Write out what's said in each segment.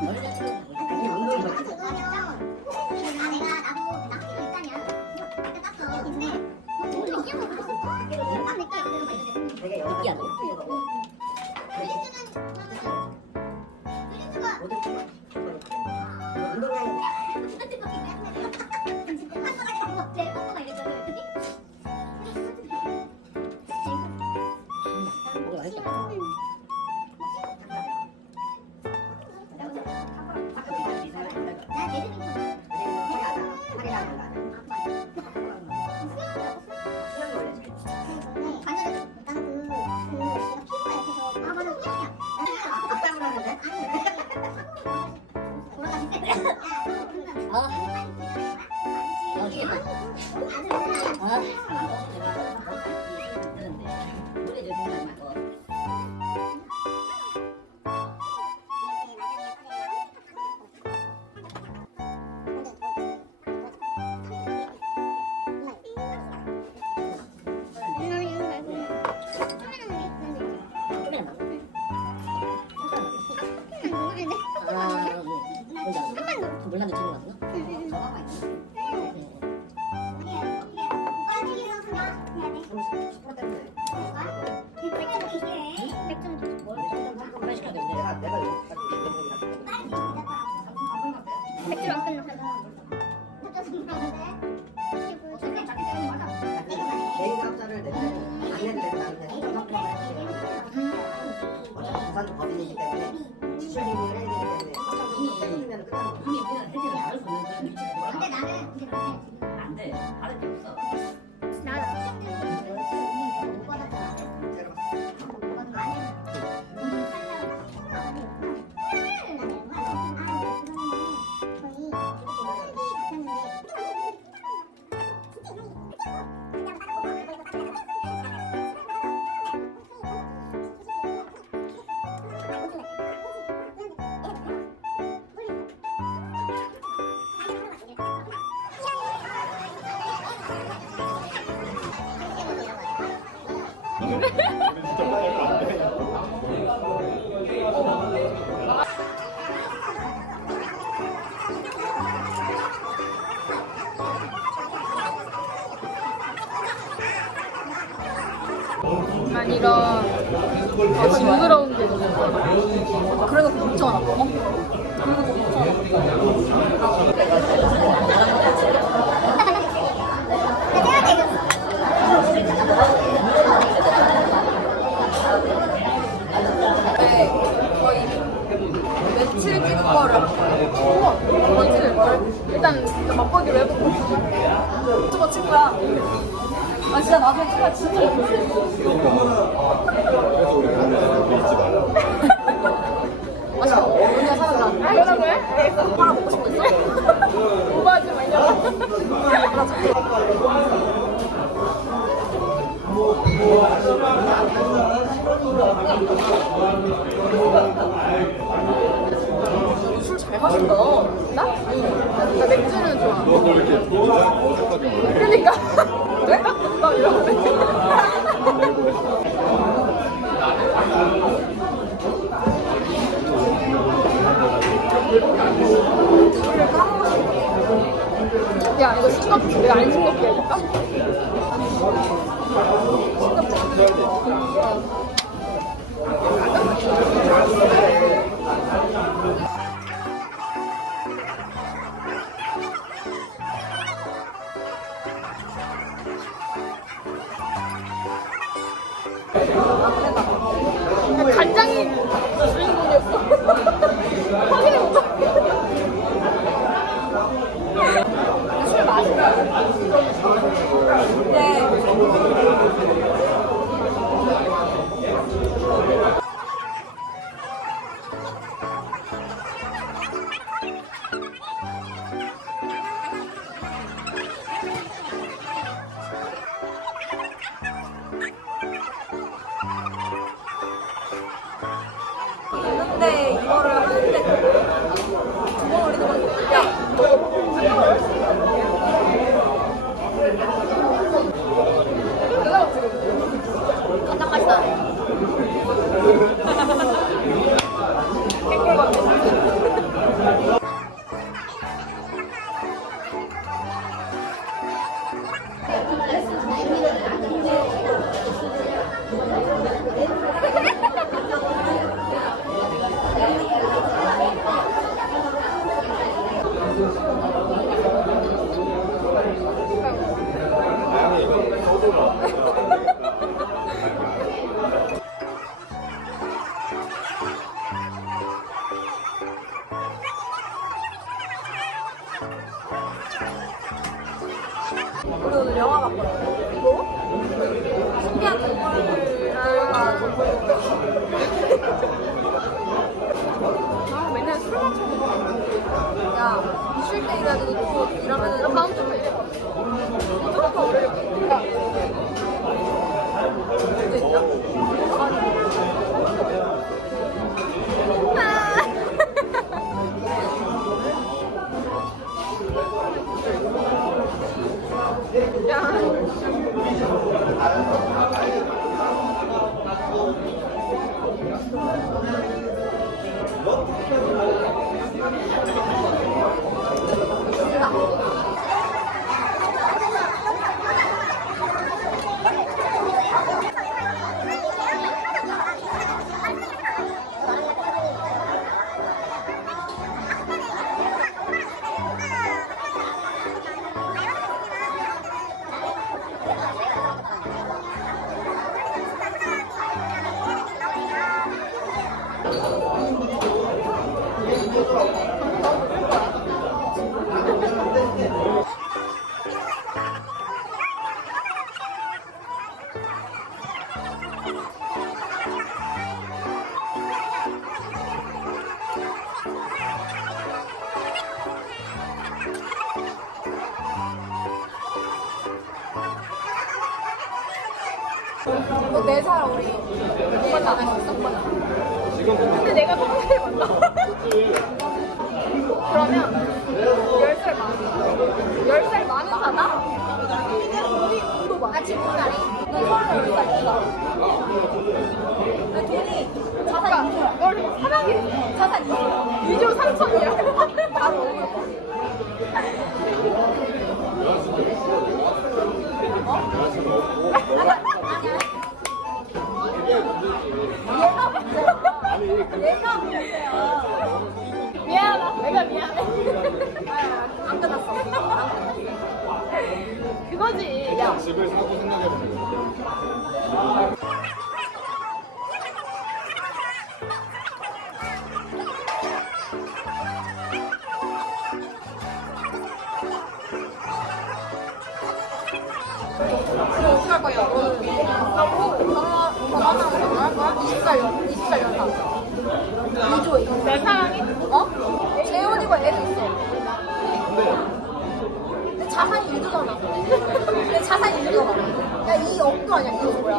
Bye. 네. 난 이런 어, 징그러운 게 너무 좋아. 그래놓고 붙여놔. 어? 그래놓고 붙여놔. 거야. 아 진짜 나중에 키가 진짜 먹고 그래서 우리 그런 데 잊지 말라고. 맛있어. 언니가 사달라. 아 이러라고 해? 팔아 먹고 싶겠어? 오버하지 말냐. 훨씬 더 나? 응. 나 맥주는 좋아. 너 이렇게 그러니까. 왜? 나 이러는데. 야 이거 싱겁지? 내가 안 싱겁게 해줄까? 싱겁지? 간장이 주인공이었어. 오늘 영화 봤거든. 이거? 신기한 동물. 아, 맨날 술 마시고. 야, 쉴때 일해가지고 또 이러면은 다 너네살 우리 누가 다 했어? 근데 내가 동생이 맞나? 그러면 10살 많은 10살 많은 사람? 우리 너 많아? 지금 살이? 너 30살이다 내 돈이 자산 2조야 널 사랑해 자산 2조 2조 3천이야 나 너무 얘가 연하. 2조 이거. 내 사랑이? 어? 재혼이고 애도 있어. 내 자산이 1조잖아. 내 자산이 1조잖아. 야, 2억도 아니야. 2조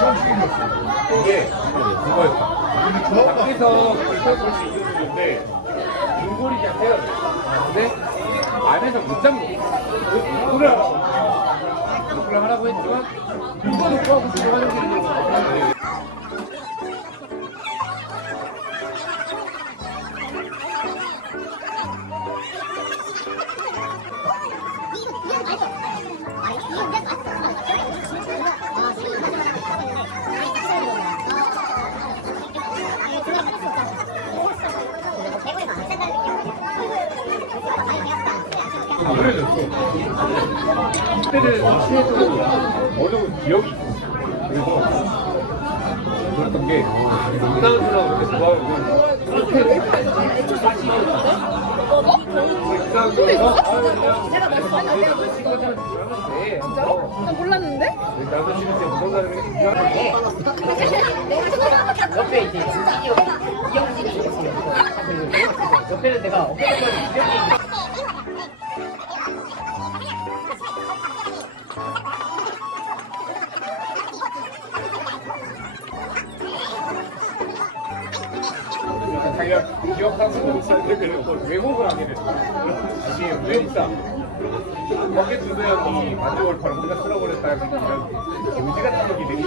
이게 그거였다. 밖에서 불편할 수 인골이 그냥 해야 돼. 근데 안에서 못 잡는 거야. 이거를 하라고. 이거를 하라고 했지만 이거 놓고 하고 싶어 하는 게 있는 아, 그래졌어. 그때는 어느 정도 기억이 있어. 그래서 그랬던 게 이상한 사람 이렇게 좋아하면 이상한 내가. 진짜로? 난 몰랐는데? 나도 싫을 때 무슨 사람이 옆에 이제. 옆에는 내가 어깨를 이형이 자기가 기억하고 있었는데 그래서 왜곡을 하게 됐어. 왜 있다. 거기 두도 형이 만족을 바로 혼자 쓸어버렸다 그런 교지 같은 기들이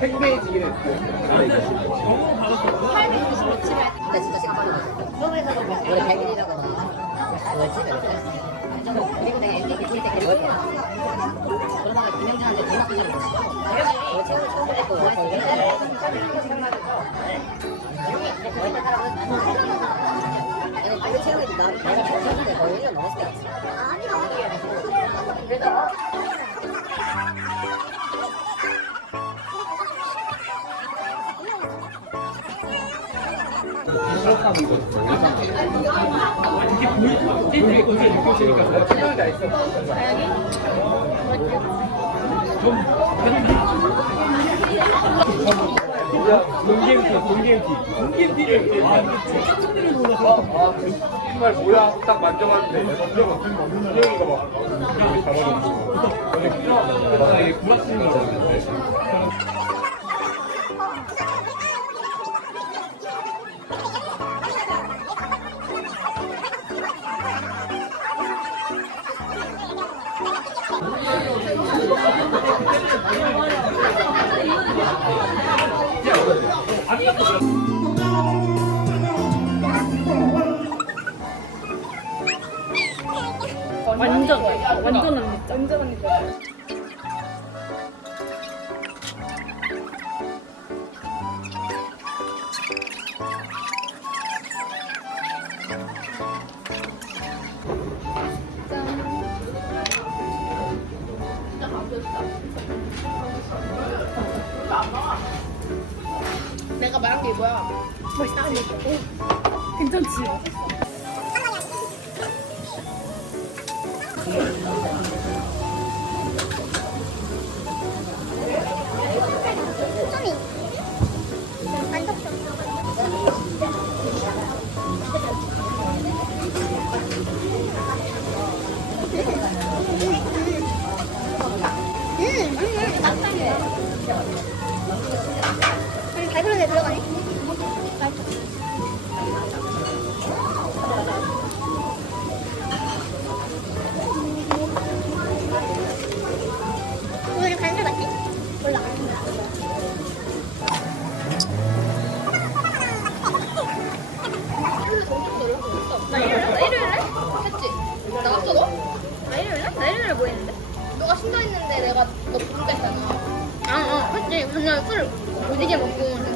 팽배해지긴 했어. 근데 진짜 시간 빨리 갔어. 수업에서도 뭐 원래 100일이라고 뭐였지? 그리고 있을 때 계속 그러다가 김영준한테 전화 끊는 거 그래서 친구 처음 뵙고 와서 따라가는 아니 빨리 채우기 나 내가 처음인데 거의 1년 넘었을 때 같아 그래서 이게 보이게 느껴지니까 더 신경을 다 했어. 동계MT, 동계MT, 동계MT를 몰라서 정말 뭐야 딱 만져봤는데 수영이가 막 이렇게 잡아놓고 근데 그냥 이게 구락스님이 잡는데 완전 완전 언니 완전 언니 거야. 오, 괜찮지? 오지게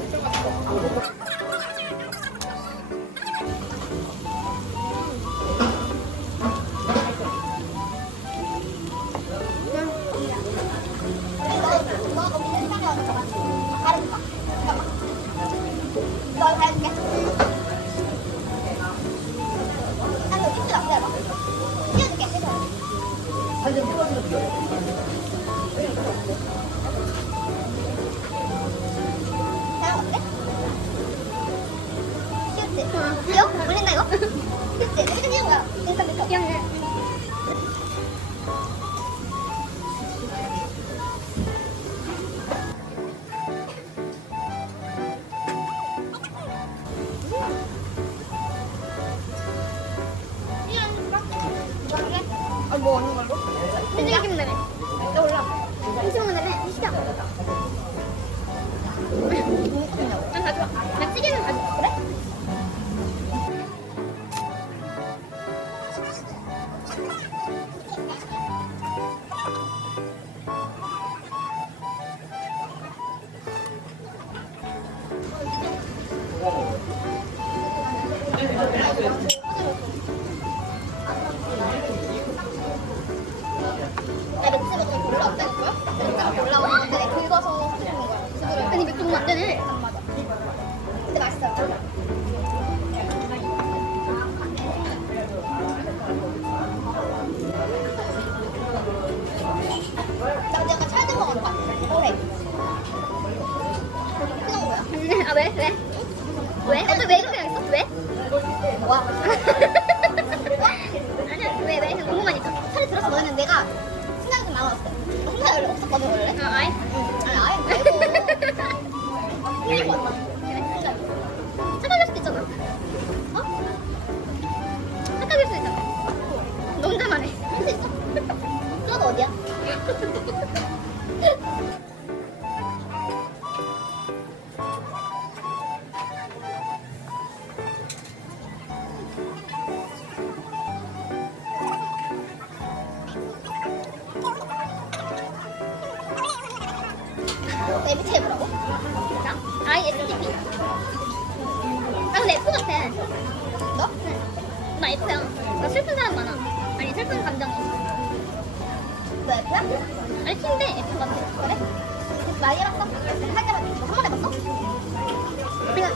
对。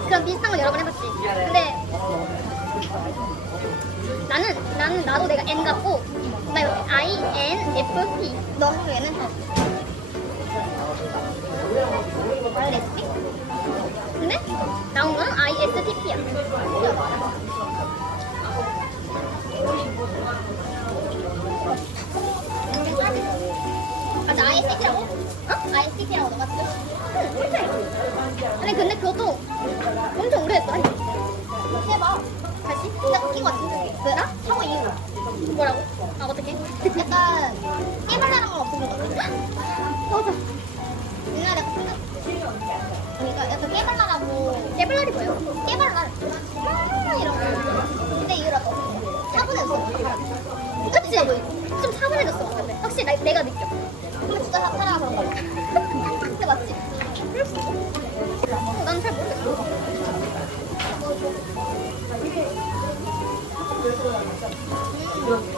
그런 비슷한 걸 여러 번 해봤지 근데 나는 나는 나도 내가 N 같고 나 I, N, F, P 너 한국에는? 원래? 근데 나온 거는 ISTP야 아, 나 ISTP라고? 어? ISTP라고 너가 지금? 응 근데 그것도 엄청 오래 했어 해봐. 다시? 나 웃긴 거 같은데. 왜? 나? 샤워 이후. 뭐라고? 아 어떻게? 약간 깨발랄한 건 없어진 것 같아. 맞아 옛날에 같은 그러니까 약간 깨발랄하고 깨발랄이 뭐예요? 깨발랄. 아, 이런 거. 근데 이유라고. 차분해졌어. 그치? 좀 차분해졌어 확실히 나, 내가 느껴 뭐해?